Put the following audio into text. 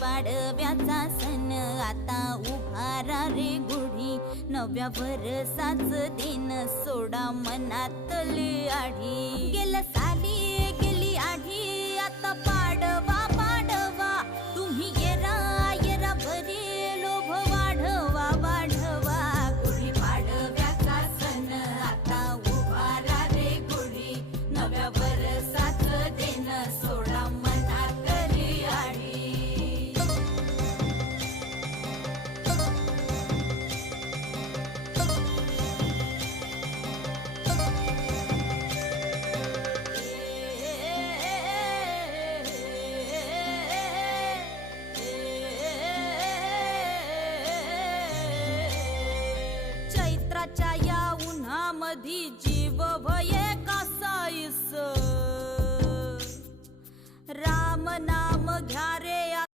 पाडव्याचा सण आता उभारा रे गुढी, नव्या वर्षाच दिन सोडा मनातली आढी. गेल्या साली गेली आढी, आता पाडवा पाडवा, तुम्ही येरा येरा बरी लोभ वाढवा वाढवा. गुढी पाडव्याचा सण आता उभारा रे गुढी, नव्या वर्षाच दिन सोडा मनातली आढी. चैत्राच्या या उन्हामधी जीव भये कासाईस, राम नाम घ्या